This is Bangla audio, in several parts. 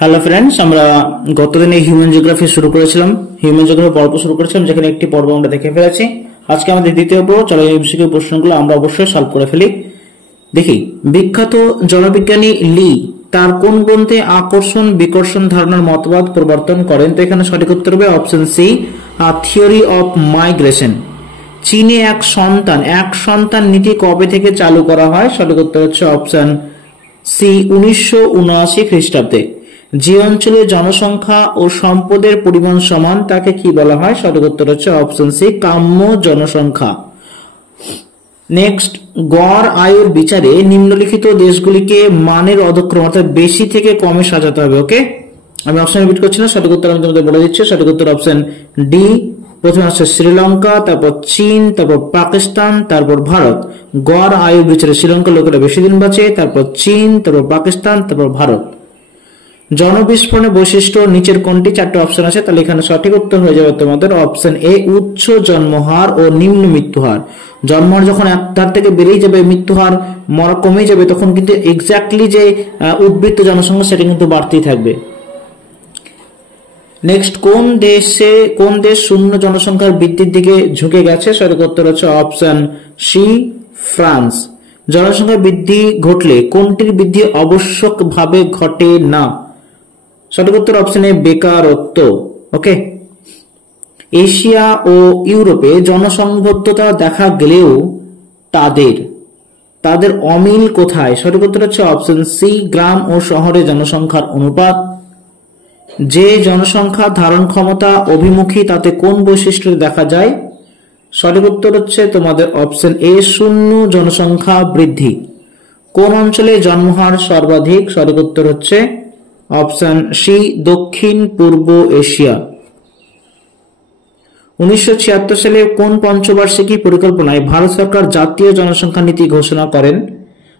হ্যালো ফ্রেন্ডস, আমরা গতদিনে হিউম্যান জিওগ্রাফি শুরু করেছিলাম। হিউম্যান জিওগ্রাফি পর্ব শুরু করেছিলাম, যেখানে একটি পর্ব আমরা দেখে ফেলেছি। আজকে আমাদের দ্বিতীয় পর্ব। চলো এমসিকিউ প্রশ্নগুলো আমরা অবশ্যই সলভ করে ফেলি। দেখি, বিখ্যাত জলবিজ্ঞানী লি তার কোন গ্রন্থে আকর্ষণ বিকর্ষণ ধারণার মতবাদ প্রবর্তন করেন? তো এখানে সঠিক উত্তর হবে option C, theory of migration. চীনে এক সন্তান নীতি কবে থেকে চালু করা হয়? সঠিক উত্তর হচ্ছে অপশন সি, 1979 খ্রিস্টাব্দে। যে অঞ্চলে জনসংখ্যা ও সম্পদের পরিমাণ সমান তাকে কি বলা হয়? সঠিক উত্তর হচ্ছে অপশন সি, কাম্য জনসংখ্যা। নেক্সট, গড় আয়ুর বিচারে নিম্নলিখিত দেশগুলিকে মানের অধক্রম অর্থাৎ বেশি থেকে কমে সাজাতে হবে। ওকে, আমি অপশন রিপিট করছি না, সঠিক উত্তর আমি তোমাদের বলে দিচ্ছি। সঠিক উত্তর অপশন ডি। প্রথমে আসছে শ্রীলঙ্কা, তারপর চীন, তারপর পাকিস্তান, তারপর ভারত। গড় আয়ুর বিচারে শ্রীলঙ্কার লোকেরা বেশি দিন বাঁচে, তারপর চীন, তারপর পাকিস্তান, তারপর ভারত। জনবিস্ফোরণের বৈশিষ্ট্য নিচের কোনটি? চারটি অপশন আছে, তাহলে এখানে সঠিক উত্তর হয়ে যাবে তোমাদের অপশন এ, উচ্চ জন্মহার ও নিম্ন মৃত্যুহার। জন্মহার যখন তার থেকে বেড়েই যাবে, মৃত্যুহার কমে যাবে, তখন কিন্তু এক্স্যাক্টলি যে উদ্বৃত্ত জনসংখ্যা সেটা কিন্তু বাড়তেই থাকবে। নেক্সট, কোন দেশ শূন্য জনসংখ্যার বৃদ্ধির দিকে ঝুঁকে গেছে? সঠিক উত্তর হচ্ছে অপশন সি, ফ্রান্স। জনসংখ্যা বৃদ্ধি ঘটলে কোনটির বৃদ্ধি আবশ্যকভাবে ঘটে না? সঠিক উত্তর অপশন এ, বেকারত্ব। ওকে, এশিয়া ও ইউরোপে জনসংবদ্ধতা দেখা গেলেও তাদের অমিল কোথায়? সঠিক উত্তর হচ্ছে অপশন সি, গ্রাম ও শহরে জনসংখ্যার অনুপাত। যে জনসংখ্যা ধারণ ক্ষমতা অভিমুখী তাতে কোন বৈশিষ্ট্য দেখা যায়? সঠিক উত্তর হচ্ছে তোমাদের অপশন এ, শূন্য জনসংখ্যা বৃদ্ধি। কোন অঞ্চলে জন্মহার সর্বাধিক? সঠিক উত্তর হচ্ছে অপশন সি, দক্ষিণ পূর্ব এশিয়া। 1976 সালে কোন পঞ্চবার্ষিকী পরিকল্পনায় ভারত সরকার জাতীয় জনসংখ্যা নীতি ঘোষণা করেন?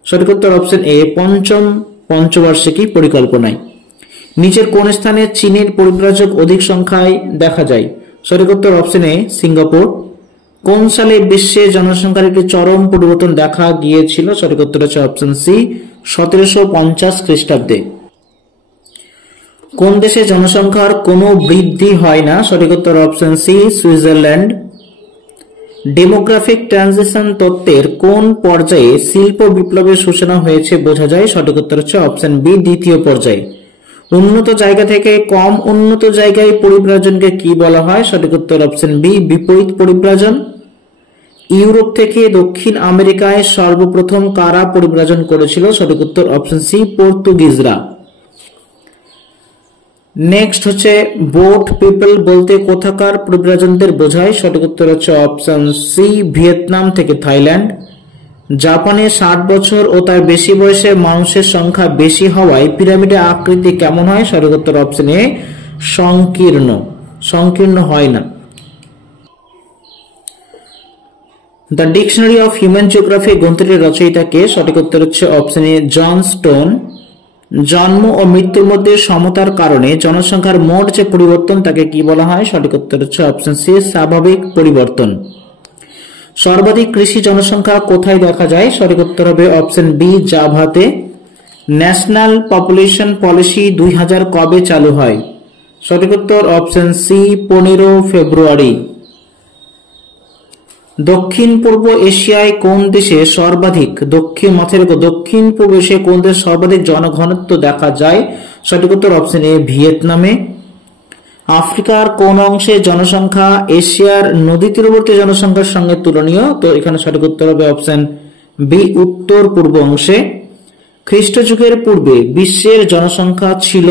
সঠিক উত্তর অপশন এ, পঞ্চম পঞ্চবার্ষিকী পরিকল্পনায়। নিচের কোন স্থানে চীনের পরিব্রাজক অধিক সংখ্যায় দেখা যায়? সঠিক উত্তর অপশন এ, সিঙ্গাপুর। কোন সালে বিশ্বে জনসংখ্যার একটি চরম পরিবর্তন দেখা গিয়েছিল? সঠিক উত্তর হচ্ছে অপশন সি, 1750 খ্রিস্টাব্দে। কোন দেশে জনসংখ্যার কোনো বৃদ্ধি হয় না? সঠিক উত্তর option C, Switzerland. Demographic transition তত্ত্বের কোন পর্যায়ে শিল্প বিপ্লবের সূচনা হয়েছে বোঝা যায়? সঠিক উত্তর হচ্ছে অপশন বি, দ্বিতীয় পর্যায়ে। উন্নত জায়গা থেকে কম উন্নত জায়গায় পরিব্রাজনকে কি বলা হয়? সঠিক উত্তর অপশন বি, বিপরীত পরিব্রাজন। ইউরোপ থেকে দক্ষিণ আমেরিকায় সর্বপ্রথম কারা পরিব্রাজন করেছিল? সঠিক উত্তর অপশন সি, পর্তুগিজরা। নেক্সট হচ্ছে, বোট পিপল বলতে কোথাকার পরিব্রাজনদের বোঝায়? সঠিক উত্তর হচ্ছে অপশন সি, ভিয়েতনাম থেকে থাইল্যান্ড। জাপানে 60 বছর ও তার বেশি বয়সের মানুষের সংখ্যা বেশি হওয়ায় পিরামিডের আকৃতি কেমন হয়? সঠিক উত্তর অপশন এ, সংকীর্ণ হয় না। The dictionary of human geography গ্রন্থটির রচয়িতা কে? সঠিক উত্তর হচ্ছে অপশন এ, জন স্টোন। জন্ম ও মৃত্যুর মধ্যে সমতার কারণে জনসংখ্যার মোট যে পরিবর্তন তাকে কি বলা হয়? সঠিক উত্তর হচ্ছে অপশন সি, স্বাভাবিক পরিবর্তন। সর্বাধিক কৃষি জনসংখ্যা কোথায় দেখা যায়? সঠিক উত্তর হবে অপশন বি, জাভাতে। ন্যাশনাল পপুলেশন পলিসি 2000 কবে চালু হয়? সঠিক উত্তর অপশন সি, 15 ফেব্রুয়ারি। দক্ষিণ পূর্ব এশিয়ায় কোন দেশে সর্বাধিক দক্ষিণ পূর্ব এশিয়ায় কোন দেশে সর্বাধিক জনঘনত্ব দেখা যায়? সঠিক উত্তর অপশন এ, ভিয়েতনামে। আফ্রিকার কোন অংশে জনসংখ্যা এশিয়ার নদী তীরবর্তী জনসংখ্যার সঙ্গে তুলনীয়? তো এখানে সঠিক উত্তর হবে অপশন বি, উত্তর পূর্ব অংশে। খ্রিস্ট যুগের পূর্বে বিশ্বের জনসংখ্যা ছিল?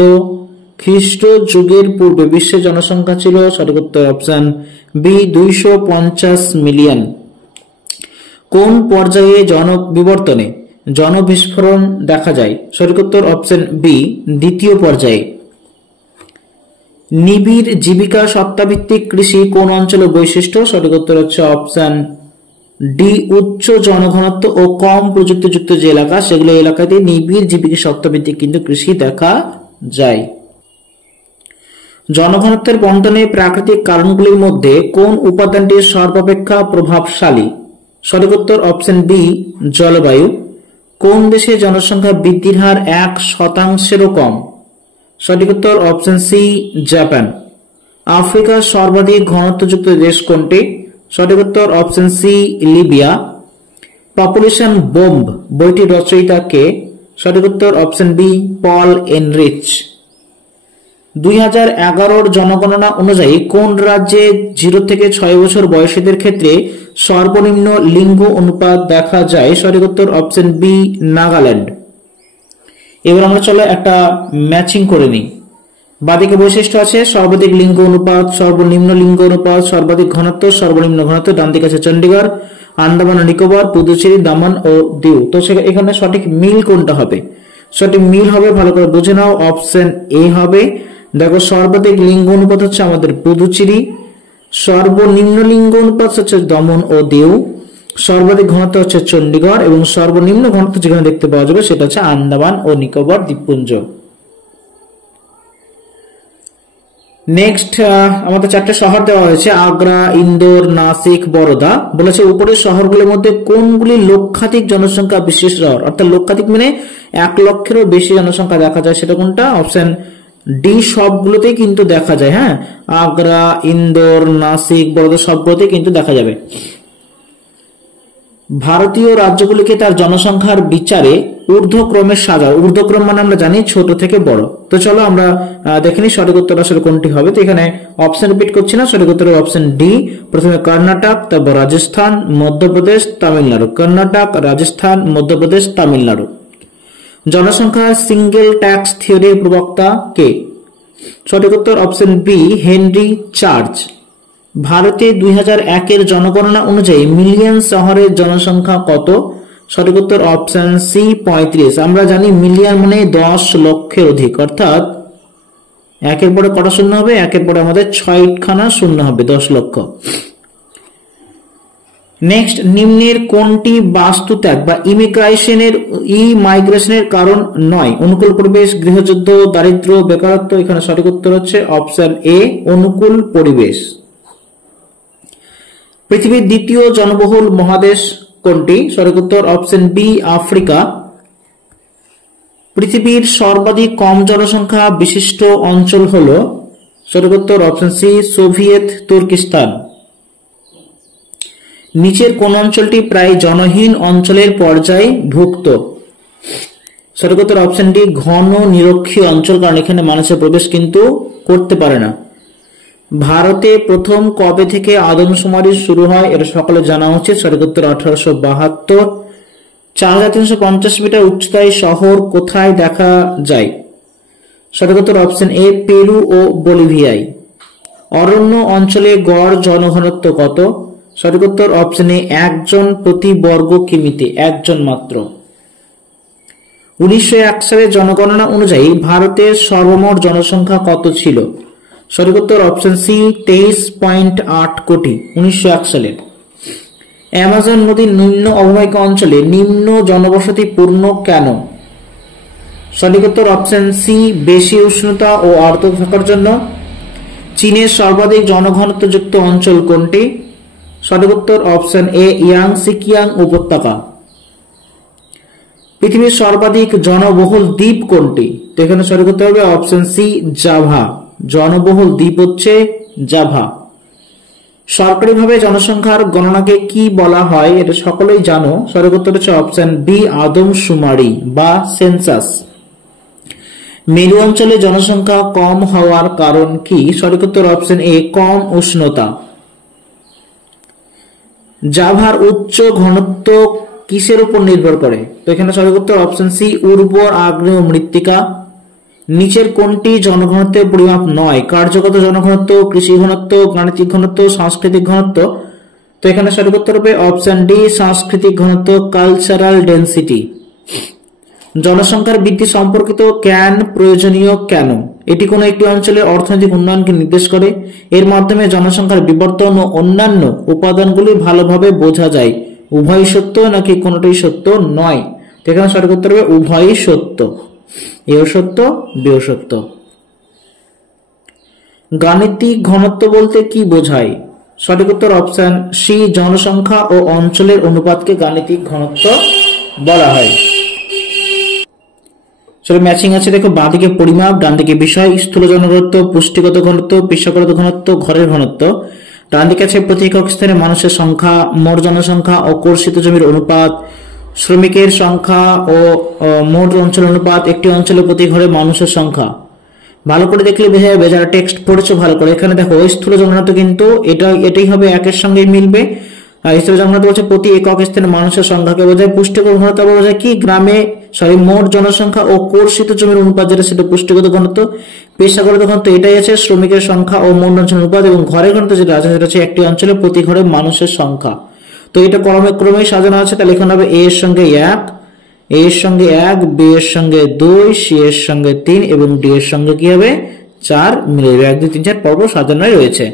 সঠিক উত্তর অপশন বি, 250 মিলিয়ন। কোন পর্যায়ে জনবিস্ফোরণ দেখা যায়? সঠিক উত্তর অপশন বি, দ্বিতীয় পর্যায়ে। নিবিড় জীবিকা সত্তাভিত্তিক কৃষি কোন অঞ্চলের বৈশিষ্ট্য? সঠিক উত্তর হচ্ছে অপশন ডি, উচ্চ জনঘনত্ব ও কম প্রযুক্তিযুক্ত যে এলাকা সেগুলো এলাকাতে নিবিড় জীবিকা সত্তাভিত্তিক কিন্তু কৃষি দেখা যায়। জনঘনত্বের বণ্টনে প্রাকৃতিক কারণগুলির মধ্যে কোন উপাদানটি সর্বাপেক্ষা প্রভাবশালী? সঠিক উত্তর অপশন বি, জলবায়ু। কোন দেশে জনসংখ্যা বৃদ্ধির হার 1%-ও কম? সঠিক উত্তর অপশন সি জাপান। আফ্রিকার সর্বাধিক ঘনত্বযুক্ত দেশ কোনটি? সঠিক উত্তর option C Libya. Population bomb বইটির রচয়িতা কে? সঠিক উত্তর অপশন বি পল এনরিচ। 2011 জনগণনা অনুযায়ী কোন রাজ্যে 0 থেকে 6 বছর বয়সীদের ক্ষেত্রে সর্বনিম্ন লিঙ্গ অনুপাত দেখা যায়? সঠিক উত্তর অপশন বি নাগাল্যান্ড। এবার আমরা চলো একটা ম্যাচিং করে নিই। বাদিকে বৈশিষ্ট্য আছে সর্বাধিক লিঙ্গ অনুপাত, সর্বনিম্ন লিঙ্গ অনুপাত, সর্বাধিক ঘনত্ব, সর্বনিম্ন ঘনত্ব। ডান দিকে আছে চণ্ডীগড়, আন্দামান ও নিকোবর, পুদুচেরি, দামান ও দিউ। তো এখানে সঠিক মিল কোনটা হবে? সঠিক মিল হবে, ভালো করে বুঝে নাও, অপশন এ হবে। দেখো সর্বাধিক লিঙ্গ অনুপাত হচ্ছে আমাদের পুদুচেরি, সর্বনিম্ন লিঙ্গ অনুপাত হচ্ছে দমন ও দিউ, সর্বাধিক ঘনত্ব হচ্ছে চণ্ডীগড় এবং সর্বনিম্ন ঘনত্ব যেখানে দেখতে পাওয়া যাবে সেটা হচ্ছে আন্দামান ও নিকোবর দ্বীপপুঞ্জ। নেক্সট আমাদের 4টে শহর দেওয়া হয়েছে, আগ্রা, ইন্দোর, নাসিক, বরোদা। বলেছে উপরের শহরগুলোর মধ্যে কোনগুলি লক্ষাধিক জনসংখ্যা বিশিষ্ট শহর? অর্থাৎ লক্ষাধিক মানে 1 লক্ষেরও বেশি জনসংখ্যা দেখা যায়, সেটা কোনটা? অপশন ডি সবগুলোতেই কিন্তু দেখা যায়। হ্যাঁ, আগ্রা, ইন্দোর, নাসিক, বরোদা সবগুলোতেই কিন্তু দেখা যাবে। ভারতীয় রাজ্যগুলিকে তার জনসংখ্যার বিচারে ঊর্ধ্বক্রমে সাজায়। ঊর্ধ্বক্রম মানে আমরা জানি ছোট থেকে বড়। তো চলো আমরা দেখে নিই সঠিক উত্তর আসলে কোনটি হবে। তো এখানে অপশন রিপিট করছি না, সঠিক উত্তর অপশন ডি। প্রথমে কর্ণাটক, তারপর রাজস্থান, মধ্যপ্রদেশ, তামিলনাড়ু। কর্ণাটক, রাজস্থান, মধ্যপ্রদেশ, তামিলনাড়ু। জনসংখ্যার সিঙ্গেল ট্যাক্স থিওরির প্রবক্তা কে? সঠিক উত্তর অপশন বি হেনরি চার্চ। ভারতে 2001 জনগণনা অনুযায়ী মিলিয়ন শহরের জনসংখ্যা কত? সঠিক উত্তর অপশন সি 35। আমরা জানি মিলিয়ন মানে 10 লক্ষের অধিক, অর্থাৎ 1-এর পরে কটা শূন্য হবে? 1-এর পরে আমাদের 6খানা শূন্য হবে, 10 লক্ষ। নেক্সট, নিম্নের কোনটি বাস্তুত্যাগ বা ইমাইগ্রেশনের কারণ নয়? অনুকূল পরিবেশ, গৃহযুদ্ধ, দারিদ্র্য, বেকারত্ব। এখানে সঠিক উত্তর হচ্ছে অপশন এ অনুকূল পরিবেশ। পৃথিবীর দ্বিতীয় জনবহুল মহাদেশ কোনটি? সঠিক উত্তর অপশন বি আফ্রিকা। পৃথিবীর সর্বাধিক কম জনসংখ্যা বিশিষ্ট অঞ্চল হলো? সঠিক উত্তর অপশন সি সোভিয়েত তুর্কিস্তান। নিচের কোন অঞ্চলটি প্রায় জনহীন অঞ্চলের পর্যায়ে ভুক্ত? সঠিক উত্তর অপশন ডি ঘন নিরক্ষীয় অঞ্চল, কারণ এখানে মানুষের প্রবেশ কিন্তু করতে পারে না। ভারতে প্রথম কবে থেকে আদমশুমারি শুরু হয়? এটা সকলে জানা উচিত। সঠিক উত্তর 1872। 4350 মিটার উচ্চতায় শহর কোথায় দেখা যায়? সঠিক উত্তর অপশন এ পেরু ও বলিভিয়ায়। অরণ্য অঞ্চলে গড় জনঘনত্ব কত? সঠিক উত্তর অপশন এ 1 জন প্রতি বর্গ কিমিতে, 1 জন মাত্র। 1901 সালের জনগণনা অনুযায়ী ভারতের সর্বমোট জনসংখ্যা কত ছিল? সঠিক উত্তর অপশন সি 23.8 কোটি 1901 সালে। অ্যামাজন নদীর নিম্ন অববাহিকা অঞ্চলে নিম্ন জনবসতি পূর্ণ কেন? সঠিক উত্তর অপশন সি বেশি উষ্ণতা ও আর্দ্রতা থাকার জন্য। চীনের সর্বাধিক জনঘনত্বযুক্ত অঞ্চল কোনটি? সঠিক উত্তর অপশন এ ইয়াংসিকিয়াং উপত্যকা। পৃথিবীর সর্বাধিক জনবহুল দ্বীপ কোনটি? তো এখানে সঠিক উত্তর হবে অপশন সি জাভা। জনবহুল দ্বীপ হচ্ছে জাভা। সরকারিভাবে জনসংখ্যার গণনাকে কি বলা হয়? এটা সকলেই জানো। সঠিক উত্তর হচ্ছে অপশন বি আদমশুমারি বা সেন্সাস। মেরু অঞ্চলে জনসংখ্যা কম হওয়ার কারণ কি? সঠিক উত্তর অপশন এ কম উষ্ণতা। জাভার উচ্চ ঘনত্ব কিসের উপর নির্ভর করে? তো এখানে সঠিক উত্তর অপশন সি উর্বর আগ্নেয় মৃত্তিকা। নিচের কোনটি জনঘনত্বের পরিমাপ নয়? কার্যগত জনঘনত্ব, কৃষি ঘনত্ব, গাণিতিক ঘনত্ব, সাংস্কৃতিক ঘনত্ব। তো এখানে সঠিক উত্তর হবে অপশন ডি সাংস্কৃতিক ঘনত্ব, কালচারাল ডেনসিটি। জনসংখ্যার বৃদ্ধি সম্পর্কিত ক্যান প্রয়োজনীয় কেন? এটি কোনো একটি অঞ্চলের অর্থনৈতিক উন্নয়নকে নির্দেশ করে। এর মাধ্যমে জনসংখ্যার বিবর্তন ও অন্যান্য উপাদানগুলি ভালোভাবে বোঝা যায়। উভয় সত্য নাকি কোনোটাই সত্য নয়? এখানে সঠিক উত্তর হবে উভয়ই সত্য, এও সত্য বেও সত্য। গাণিতিক ঘনত্ব বলতে কি বোঝায়? সঠিক উত্তর অপশন সি জনসংখ্যা ও অঞ্চলের অনুপাতকে গাণিতিক ঘনত্ব বলা হয়। চলো ম্যাচিং আছে, দেখো বাঁদিকে পরিমাপ, ডান দিকে বিষয়, স্থূল জনঘনত্ব, পুষ্টিগত ঘনত্ব, পেশাগত ঘনত্ব, ঘরের ঘনত্ব। ডান দিকে আছে প্রতি একক স্থানে মানুষের সংখ্যা, মোট জনসংখ্যা ও কর্ষিত জমির অনুপাত, শ্রমিকের সংখ্যা ও মোট অঞ্চল অনুপাত, একটি অঞ্চলে প্রতি ঘরে মানুষের সংখ্যা। ভালো করে দেখলে বোঝা যাবে যারা টেক্সট পড়েছো ভালো করে। এখানে দেখো স্থূল জনঘনত্ব কিন্তু এটাই হবে, একের সঙ্গে মিলবে। স্থূল জনঘনত্ব বলছে প্রতি একক স্থানে মানুষের সংখ্যাকে বোঝায়। পুষ্টিগত ঘনত্ব বোঝায় কি মোট জনসংখ্যা ও কর্ষিত জমির অনুপাত, যেটা সেটা পুষ্টিগত ঘনত্ব। পেশাগত ঘনত্ব এটাই আছে, শ্রমিকের সংখ্যা ও মোট অঞ্চল অনুপাত। এবং ঘরের ঘনত্ব যেটা আছে সেটা হচ্ছে একটি অঞ্চলে প্রতি ঘরে মানুষের সংখ্যা। তো এটা ক্রমে সাজানো আছে, তাহলে এখানে হবে এ এর সঙ্গে 1, এ এর সঙ্গে 1, বি এর সঙ্গে 2, সি এর সঙ্গে 3 এবং ডি এর সঙ্গে কি হবে 4 মিলে যাবে। 1 2 3 4 পর্ব সাজানোই রয়েছে।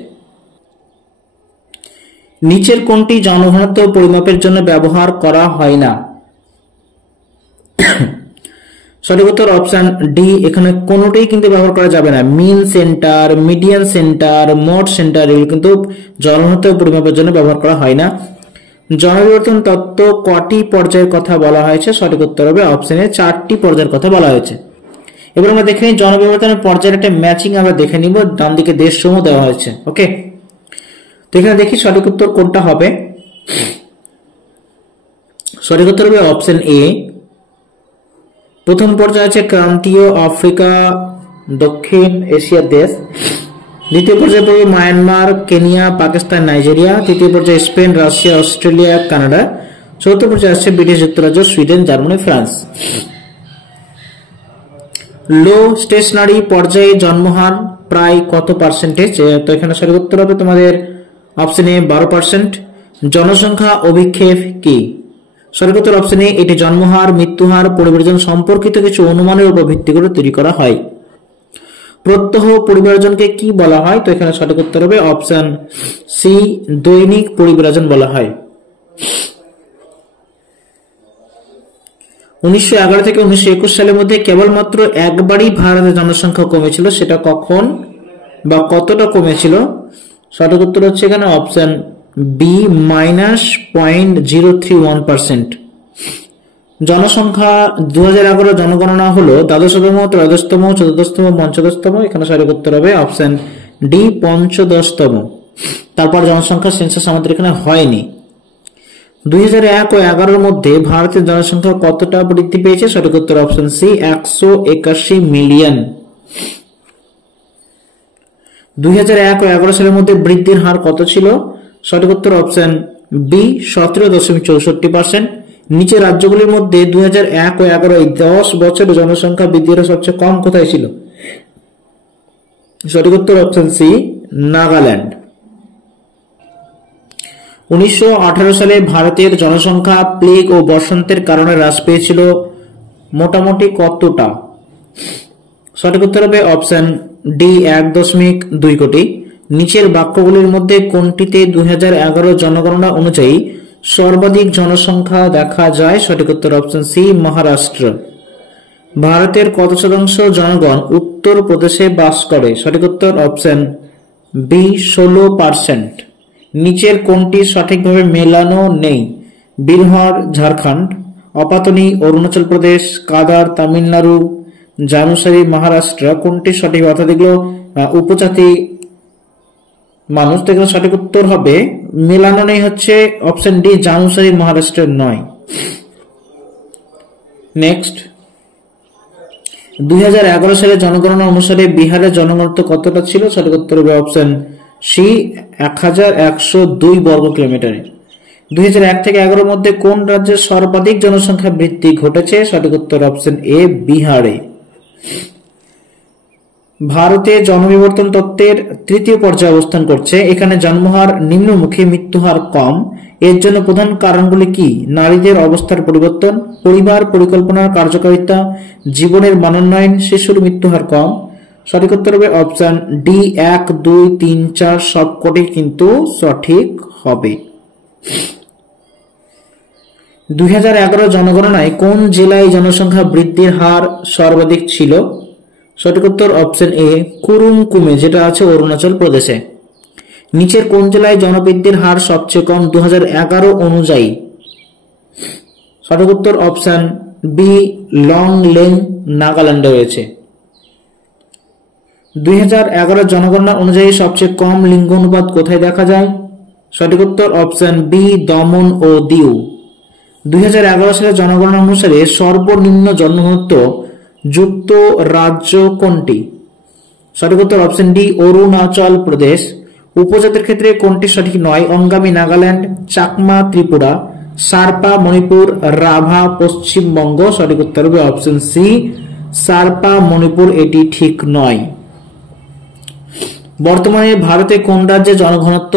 নিচের কোনটি জনঘনত্ব পরিমাপের জন্য ব্যবহার করা হয় না? সঠিক উত্তর অপশন ডি, এখানে কোনোটাই কিন্তু ব্যবহার করা যাবে না। Mean centre, median centre, mode centre এগুলো কিন্তু জনঘনত্ব পরিমাপের জন্য ব্যবহার করা হয় না। জনবিবর্তন তত্ত্ব কটি পর্যায়ের কথা বলা হয়েছে? সঠিক উত্তর হবে অপশন এ 4টি পর্যায়ের কথা বলা হয়েছে। এবার আমরা দেখে নিই জনবিবর্তনের পর্যায়ের একটা ম্যাচিং আমরা দেখে নিব। ডান দিকে দেশসমূহ দেওয়া হয়েছে। ওকে, তো এখানে দেখি সঠিক উত্তর কোনটা হবে। সঠিক উত্তর হবে অপশন এ। প্রথম পর্যায়ে আছে ক্রান্তীয় আফ্রিকা, দক্ষিণ এশিয়ার দেশ। দ্বিতীয় পর্যায়ে পড়বে মায়ানমার, কেনিয়া, পাকিস্তান, নাইজেরিয়া। তৃতীয় পর্যায়ে স্পেন, রাশিয়া, অস্ট্রেলিয়া, কানাডা। চতুর্থ পর্যায়ে আসছে ব্রিটিশ যুক্তরাজ্য, সুইডেন, জার্মানি, ফ্রান্স। লো স্টেশনারি পর্যায়ে জন্মহার প্রায় কত পার্সেন্টেজ? তো এখানে সঠিক উত্তর হবে তোমাদের অপশন এ 12%। জনসংখ্যা অভিক্ষেপ কি? সঠিক উত্তর অপশন এ, এটি জন্মহার, মৃত্যুহার, পরিবর্তন সম্পর্কিত কিছু অনুমানের উপর ভিত্তি করে তৈরি করা হয়। প্রত্যহ পরিবর্জনকে কি বলা হয়? তো এখানে সঠিক উত্তর হবে অপশন সি, দৈনিক পরিবর্জন বলা হয়। 1911 থেকে 1921 সালের মধ্যে কেবলমাত্র একবারই ভারতের জনসংখ্যা কমেছিল, সেটা কখন বা কতটা কমেছিল? সঠিক উত্তর হচ্ছে এখানে অপশন বি, -0.031%। জনসংখ্যা 2011 জনগণনা হলো দ্বাদশতম, ত্রয়োদশতম, চতুর্দশতম, পঞ্চদশতম। এখানে সঠিক উত্তর হবে অপশন ডি, পঞ্চদশতম। তারপর জনসংখ্যা সেন্সাস আমাদের এখানে হয়নি। 2001 ও 2011 মধ্যে ভারতের জনসংখ্যা কতটা বৃদ্ধি পেয়েছে? সঠিক উত্তর অপশন সি, 181 মিলিয়ন। 2001 ও 2011 সালের মধ্যে বৃদ্ধির হার কত ছিল? সঠিক উত্তর অপশন বি, 17.64%। নিচে রাজ্যগুলির মধ্যে 2001 ও 2011 এই 10 বছরে জনসংখ্যা বৃদ্ধির হার সবচেয়ে কম কোথায় ছিল? সঠিক উত্তর অপশন সি, নাগাল্যান্ড। 1918 সালে ভারতের জনসংখ্যা প্লেগ ও বসন্তের কারণে হ্রাস পেয়েছিল মোটামুটি কতটা? সঠিক উত্তর হবে অপশন ডি, 1.2 কোটি। নিচের বাক্যগুলির মধ্যে কোনটিতে 2011 জনগণনা অনুযায়ী সর্বাধিক জনসংখ্যা দেখা যায়? সঠিক উত্তর অপশন সি, মহারাষ্ট্র। ভারতের কত শতাংশ জনগণ উত্তর প্রদেশে বাস করে? সঠিক উত্তর অপশন বি, 16%। নিচের কোনটি সঠিকভাবে মেলানো নেই? বিরহার, ঝাড়খণ্ড; অপাতনি, অরুণাচল প্রদেশ; কাদার, তামিলনাড়ু; জানুসারি, মহারাষ্ট্র। কোনটি সঠিক? অর্থাৎ এগুলো উপজাতি মানুষ। তো এগুলো সঠিক উত্তর হবে মেলানো নেই হচ্ছে অপশন ডি, জানুসারি, মহারাষ্ট্রের নয়। নেক্সট, 2011 সালে জনগণনা অনুসারে বিহারের জনঘনত্ব কতটা ছিল? সঠিক উত্তর হবে অপশন সি, 1102 বর্গ কিলোমিটার। 2001 থেকে 2011 মধ্যে কোন রাজ্যের সর্বাধিক জনসংখ্যা বৃদ্ধি ঘটেছে? সঠিক উত্তর অপশন এ, বিহারে। ভারতে জনবিবর্তন তত্ত্বের তৃতীয় পর্যায়ে অবস্থান করছে। এখানে জন্মহার নিম্নমুখী, মৃত্যুহার কম। এর জন্য প্রধান কারণগুলি কি? নারীদের অবস্থার পরিবর্তন, পরিবার পরিকল্পনার কার্যকারিতা, জীবনের মানোন্নয়ন, শিশুর মৃত্যুহার কম। সঠিক উত্তর হবে অপশন ডি, 1 2 3 4 সবকটি কিন্তু সঠিক হবে। 2011 জনগণনায় কোন জেলায় জনসংখ্যা বৃদ্ধির হার সর্বাধিক ছিল? সঠিক উত্তর অপশন এ, কুরুমকুমে, যেটা আছে অরুণাচল প্রদেশে। নিচের কোন জেলায় জনবৃদ্ধির হার সবচেয়ে কম 2011 অনুযায়ী? সঠিক উত্তর অপশন বি লংলেং নাগাল্যান্ডে রয়েছে। 2011 জনগণনা অনুযায়ী সবচেয়ে কম লিঙ্গ অনুপাত কোথায় দেখা যায়? সঠিক উত্তর অপশন বি দমন ও দিউ। 2011 সালের জনগণনা অনুসারে সর্বনিম্ন জনঘনত্ব যুক্ত রাজ্য কোনটি? সঠিক উত্তর অপশন ডি অরুণাচল প্রদেশ। উপজাতির ক্ষেত্রে কোনটি সঠিক নয়? অঙ্গামী নাগাল্যান্ড, চাকমা ত্রিপুরা, সারপা মণিপুর, রাভা পশ্চিমবঙ্গ। সঠিক উত্তর হবে অপশন সি সারপা মণিপুর, এটি ঠিক নয়। বর্তমানে ভারতে কোন রাজ্যে জনঘনত্ব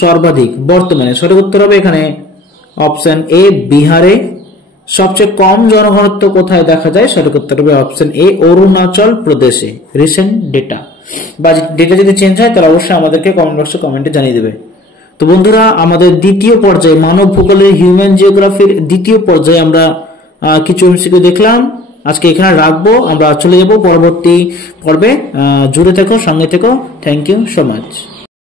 সর্বাধিক? বর্তমানে সঠিক উত্তর হবে এখানে অপশন এ বিহারে। সবচেয়ে কম জনঘনত্ব কোথায় দেখা যায়? সঠিক উত্তর হবে অপশন এ অরুণাচল প্রদেশে। রিসেন্ট ডেটা বা ডেটা যদি চেঞ্জ হয় তাহলে অবশ্যই আমাদেরকে কমেন্ট বক্সে কমেন্টে জানিয়ে দেবে। তো বন্ধুরা, আমাদের দ্বিতীয় পর্যায়ে মানব ভূগোলের হিউম্যান জিওগ্রাফির দ্বিতীয় পর্যায়ে আমরা কিছু এমসিকিউ দেখলাম। আজকে এখানে রাখবো, আমরা চলে যাব পরবর্তী পর্বে। জুড়ে থেকো, সঙ্গে থেকো। Thank you so much.